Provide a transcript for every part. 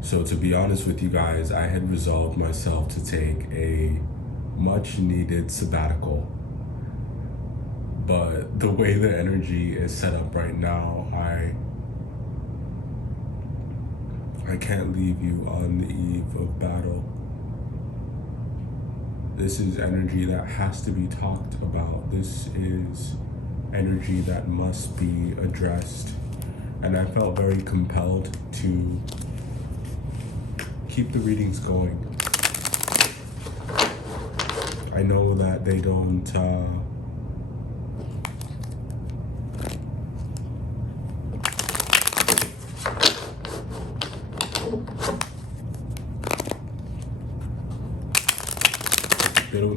So to be honest with you guys, I had resolved myself to take a much needed sabbatical. But the way the energy is set up right now, I can't leave you on the eve of battle. This is energy that has to be talked about. This is energy that must be addressed. And I felt very compelled to keep the readings going. I know that they don't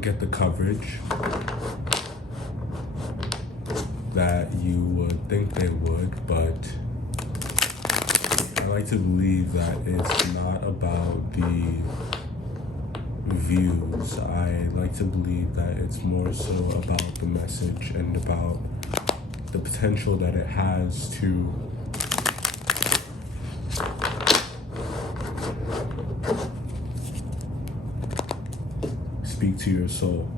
get the coverage that you would think they would, but I like to believe that it's not about the views. I like to believe that it's more so about the message and about the potential that it has to speak to your soul.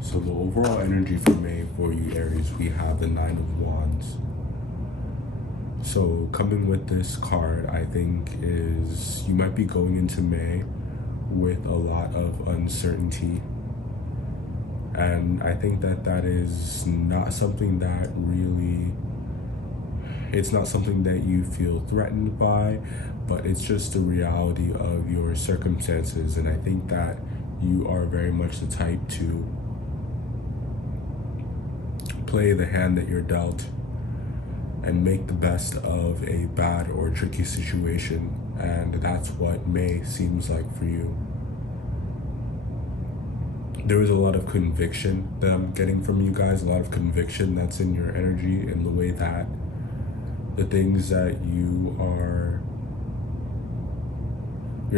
So the overall energy for May for you Aries, we have the Nine of Wands. So coming with this card, I think is you might be going into May with a lot of uncertainty. And I think that that is not something that really, it's not something that you feel threatened by, but it's just the reality of your circumstances. And I think that you are very much the type to play the hand that you're dealt and make the best of a bad or tricky situation. And that's what May seems like for you. There is a lot of conviction that I'm getting from you guys, a lot of conviction that's in your energy, in the way that the things that you're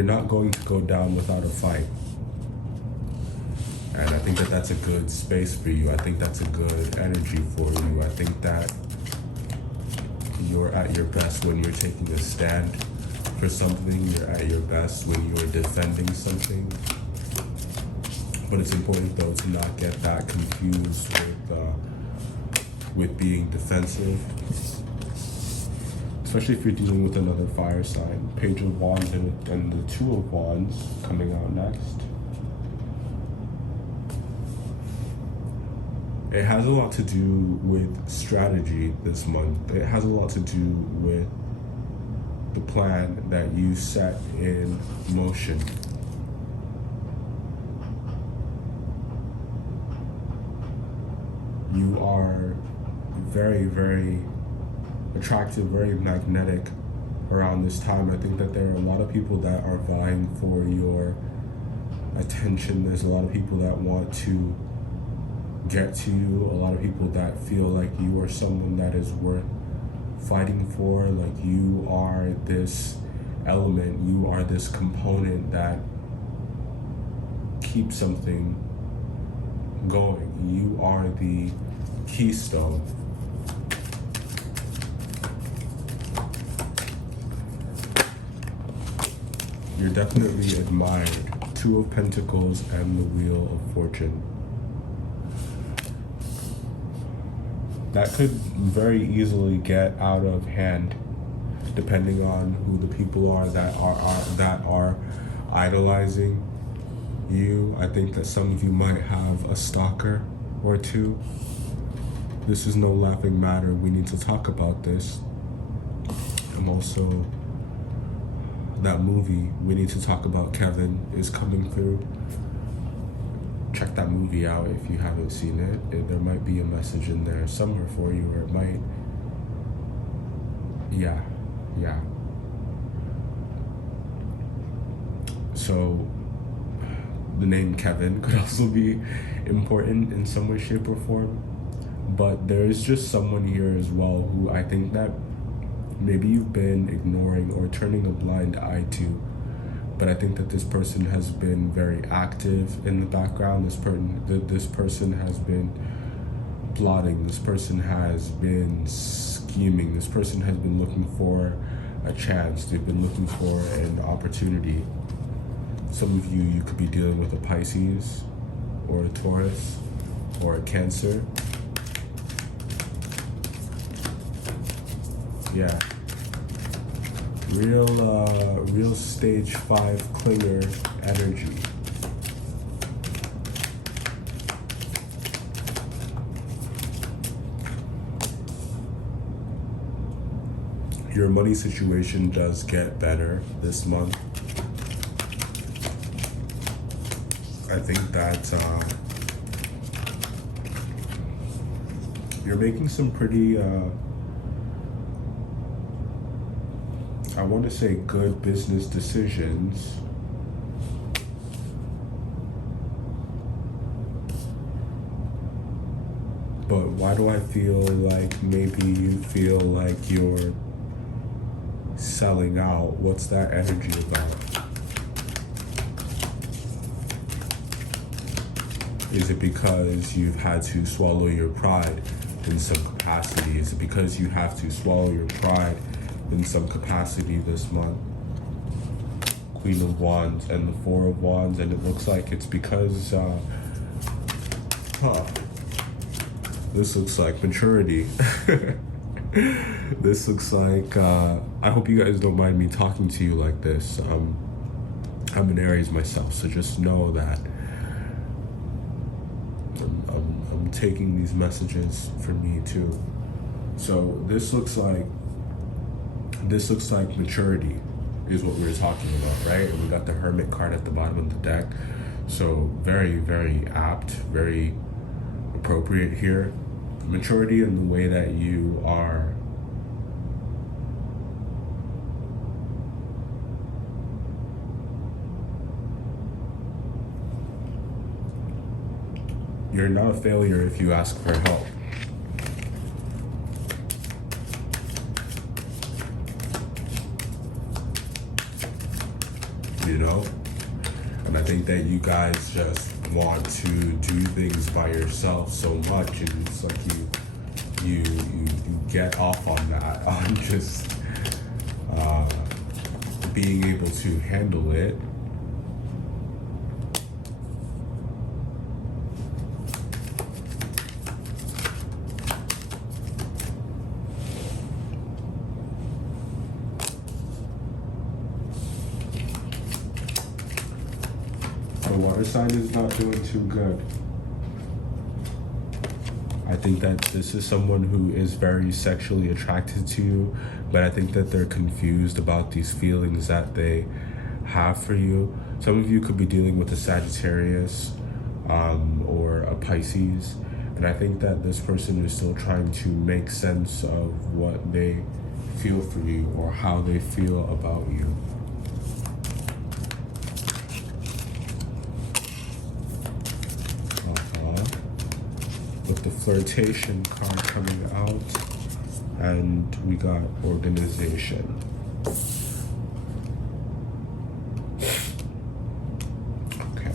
not going to go down without a fight. And I think that that's a good space for you. I think that's a good energy for you. I think that you're at your best when you're taking a stand for something. You're at your best when you're defending something. But it's important though to not get that confused with being defensive. Especially if you're dealing with another fire sign. Page of Wands and the Two of Wands coming out next. It has a lot to do with strategy this month. It has a lot to do with the plan that you set in motion. You are very, very attractive, very magnetic around this time. I think that there are a lot of people that are vying for your attention. There's a lot of people that want to get to you, a lot of people that feel like you are someone that is worth fighting for, like you are this element, you are this component that keeps something going. You are the keystone. You're definitely admired. Two of Pentacles and the Wheel of Fortune. That could very easily get out of hand, depending on who the people are that are idolizing you. I think that some of you might have a stalker or two. This is no laughing matter. We need to talk about this. And also, that movie we need to talk about, Kevin, is coming through. Check that movie out if you haven't seen it. There might be a message in there somewhere for you, or it might, yeah. So the name Kevin could also be important in some way, shape, or form. But there is just someone here as well who I think that maybe you've been ignoring or turning a blind eye to. But I think that this person has been very active in the background. This person has been plotting. This person has been scheming. This person has been looking for a chance. They've been looking for an opportunity. Some of you could be dealing with a Pisces or a Taurus or a Cancer. Yeah. Real stage 5 clinger energy. Your money situation does get better this month. I think that you're making some pretty, I want to say good business decisions. But why do I feel like maybe you feel like you're selling out? What's that energy about? Is it because you've had to swallow your pride in some capacity? Is it because you have to swallow your pride in some capacity this month? Queen of Wands and the Four of Wands, and it looks like it's because, this looks like maturity. This looks like, I hope you guys don't mind me talking to you like this. I'm an Aries myself, so just know that I'm taking these messages for me too. So this looks like maturity is what we were talking about, right? And we got the Hermit card at the bottom of the deck. So very, very apt, very appropriate here. Maturity in the way that you are you're not a failure if you ask for help. You know? And I think that you guys just want to do things by yourself so much, and it's like you get off on that, on just being able to handle it. The water sign is not doing too good. I think that this is someone who is very sexually attracted to you, but I think that they're confused about these feelings that they have for you. Some of you could be dealing with a Sagittarius or a Pisces, and I think that this person is still trying to make sense of what they feel for you or how they feel about you. With the flirtation card coming out, and we got organization. Okay.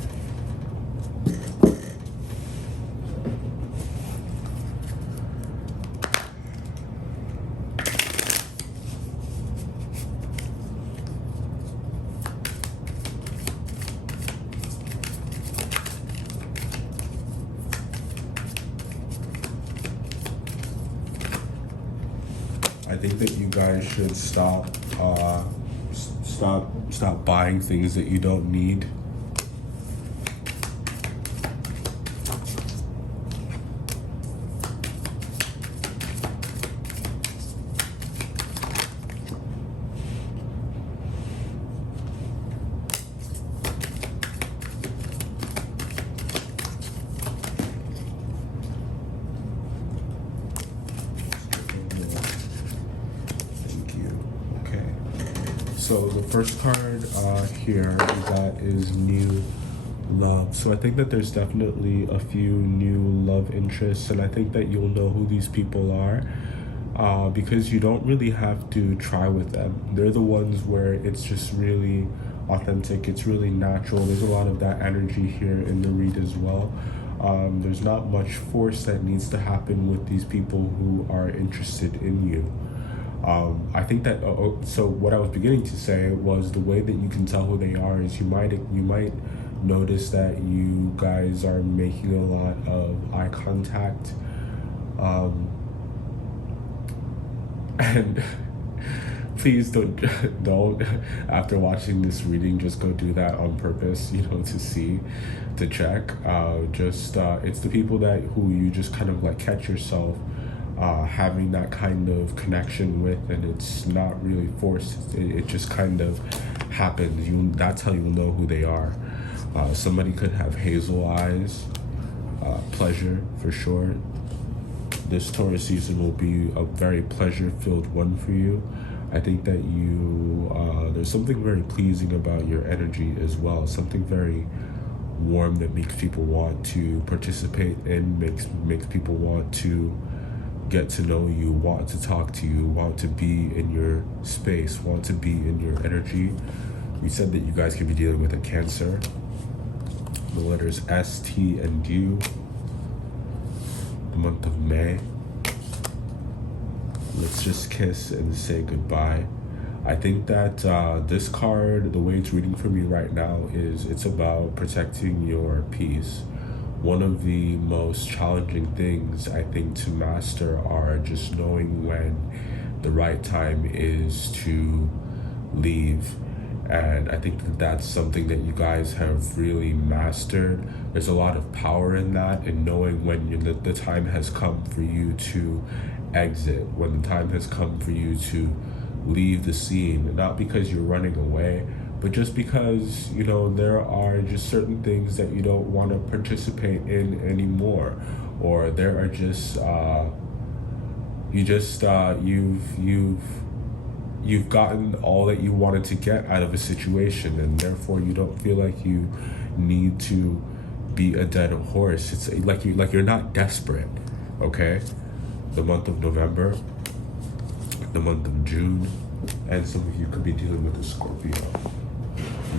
I think that you guys should stop buying things that you don't need. So the first card here we got is new love. So I think that there's definitely a few new love interests, and I think that you'll know who these people are because you don't really have to try with them. They're the ones where it's just really authentic, it's really natural. There's a lot of that energy here in the read as well. There's not much force that needs to happen with these people who are interested in you. I think that so what I was beginning to say was the way that you can tell who they are is you might notice that you guys are making a lot of eye contact, and please don't after watching this reading just go do that on purpose, to check. It's the people that who you just kind of like catch yourself having that kind of connection with, and it's not really forced. It just kind of happens. That's how you'll know who they are. Somebody could have hazel eyes, pleasure for sure. This Taurus season will be a very pleasure-filled one for you. I think that there's something very pleasing about your energy as well. Something very warm that makes people want to participate in, makes people want to get to know you, want to talk to you, want to be in your space, want to be in your energy. We said that you guys could be dealing with a Cancer. The letters S, T, and U. The month of May. Let's just kiss and say goodbye. I think that this card, the way it's reading for me right now, it's about protecting your peace. One of the most challenging things I think to master are just knowing when the right time is to leave. And I think that that's something that you guys have really mastered. There's a lot of power in that, and knowing when the time has come for you to exit, when the time has come for you to leave the scene, not because you're running away, but just because, there are just certain things that you don't want to participate in anymore, or there are just, you've gotten all that you wanted to get out of a situation, and therefore you don't feel like you need to be a dead horse. It's like you're not desperate, okay? The month of November, the month of June, and some of you could be dealing with a Scorpio.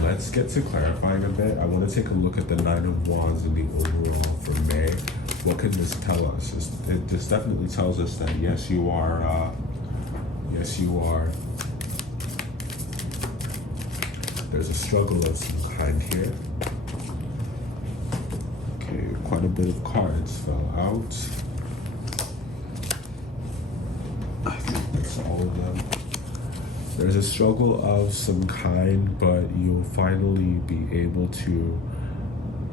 Let's get to clarifying a bit. I want to take a look at the Nine of Wands and the overall for May. What can this tell us? This definitely tells us that yes, you are. There's a struggle of some kind here. Okay, quite a bit of cards fell out. I think that's all of them. There's a struggle of some kind, but you'll finally be able to.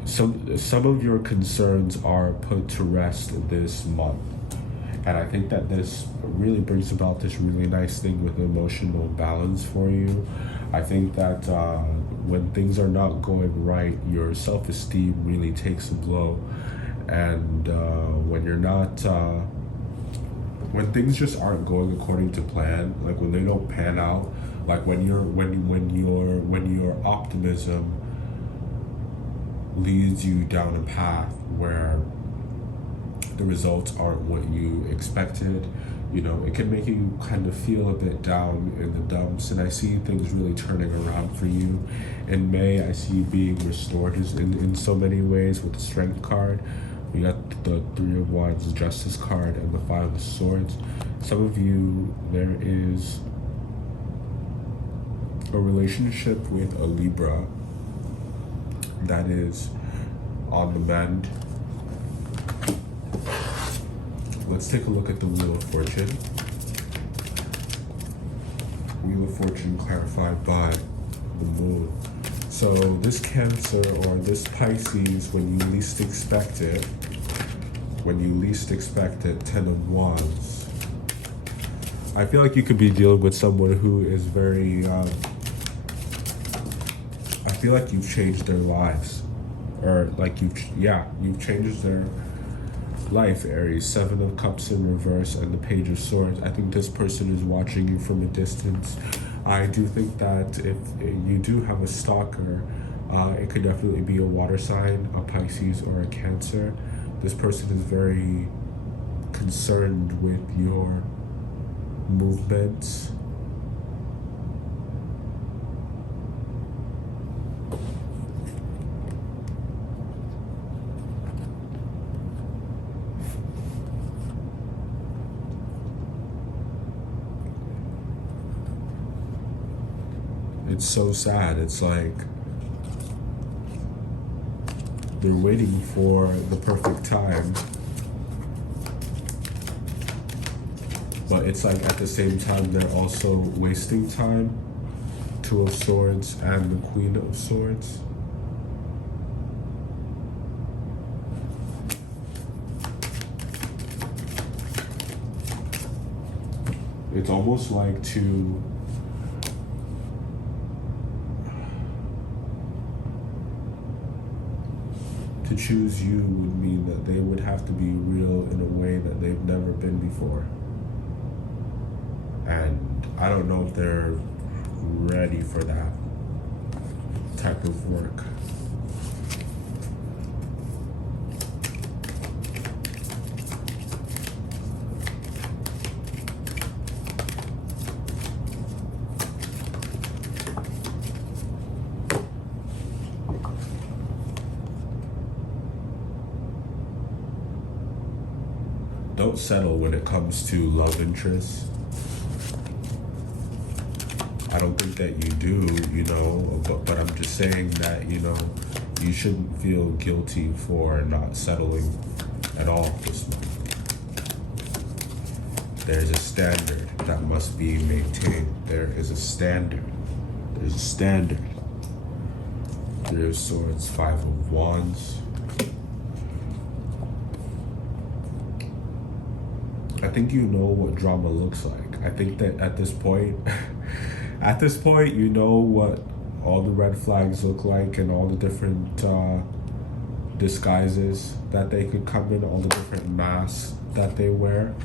Some of your concerns are put to rest this month. And I think that this really brings about this really nice thing with emotional balance for you. I think that when things are not going right, your self-esteem really takes a blow. And when you're not, when things just aren't going according to plan, like when they don't pan out, like when your optimism leads you down a path where the results aren't what you expected, it can make you kind of feel a bit down in the dumps. And I see things really turning around for you. In May, I see you being restored in so many ways with the Strength card. We got the Three of Wands, the Justice card, and the Five of Swords. Some of you, there is a relationship with a Libra that is on the mend. Let's take a look at the Wheel of Fortune. Wheel of Fortune clarified by the Moon. So this Cancer or this Pisces, when you least expect it, Ten of Wands. I feel like you could be dealing with someone who is very, I feel like you've changed their lives. Or like you've changed their life, Aries. Seven of Cups in reverse and the Page of Swords. I think this person is watching you from a distance. I do think that if you do have a stalker, it could definitely be a water sign, a Pisces or a Cancer. This person is very concerned with your movements. it's so sad. It's like they're waiting for the perfect time, but it's like at the same time they're also wasting time. Two of Swords and the Queen of Swords. It's almost like to choose you would mean that they would have to be real in a way that they've never been before. And I don't know if they're ready for that type of work. Don't settle when it comes to love interests. I don't think that you do, you know, but I'm just saying that, you know, you shouldn't feel guilty for not settling at all this month. There's a standard that must be maintained. There is a standard. There's a standard. Three of Swords, Five of Wands. I think you know what drama looks like. I think that at this point, you know what all the red flags look like and all the different disguises that they could come in, all the different masks that they wear.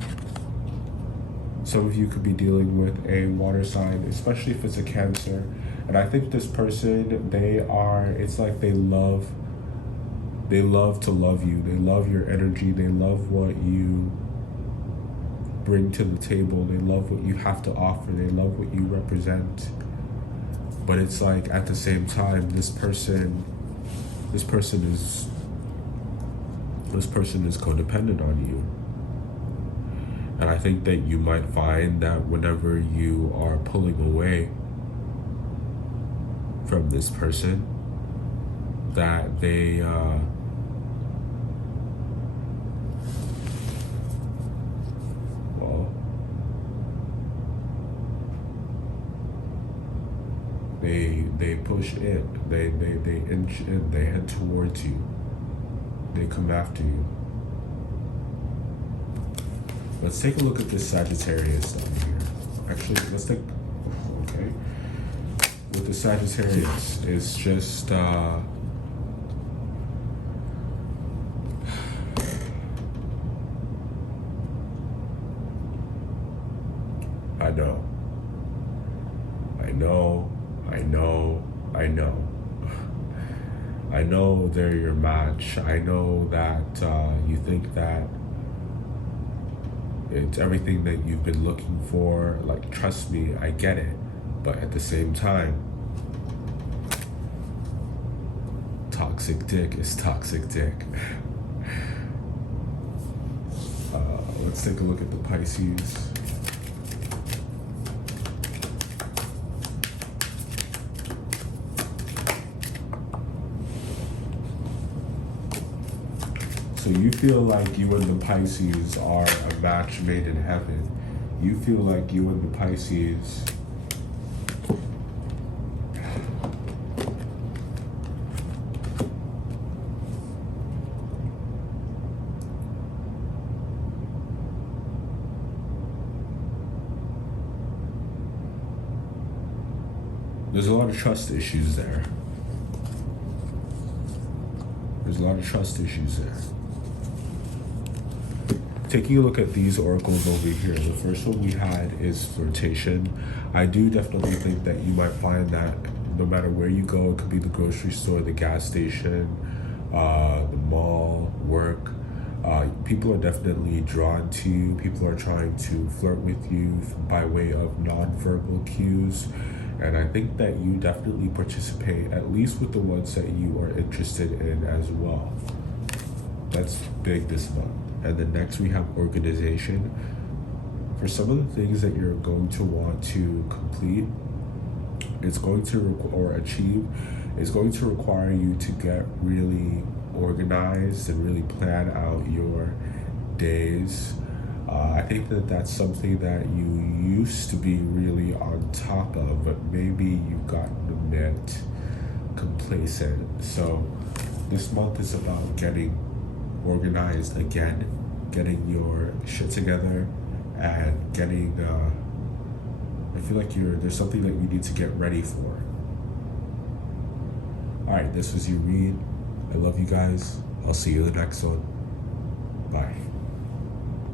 Some of you could be dealing with a water sign, especially if it's a Cancer. And I think this person, it's like they love to love you. They love your energy. They love what you bring to the table. They love what you have to offer. They love what you represent. But it's like at the same time, this person is codependent on you. And I think that you might find that whenever you are pulling away from this person, that they they push in, they inch in, they head towards you, they come after you. Let's take a look at this Sagittarius down here. Actually, let's take, okay. With the Sagittarius, it's just, I know. I know they're your match. I know that you think that it's everything that you've been looking for. Like, trust me, I get it. But at the same time, toxic dick is toxic dick. Let's take a look at the Pisces. So you feel like you and the Pisces are a match made in heaven. You feel like you and the Pisces there's a lot of trust issues there. Taking a look at these oracles over here, the first one we had is flirtation. I do definitely think that you might find that no matter where you go, it could be the grocery store, the gas station, the mall, work, people are definitely drawn to you. People are trying to flirt with you by way of non-verbal cues. And I think that you definitely participate, at least with the ones that you are interested in as well. That's big this month. And then next we have organization. For some of the things that you're going to want to complete, it's going to or achieve, is going to require you to get really organized and really plan out your days. I think that that's something that you used to be really on top of, but maybe you've gotten a bit complacent. So this month is about getting organized again, getting your shit together, and getting. I feel like there's something that you need to get ready for. All right, this was your read. I love you guys. I'll see you in the next one. Bye.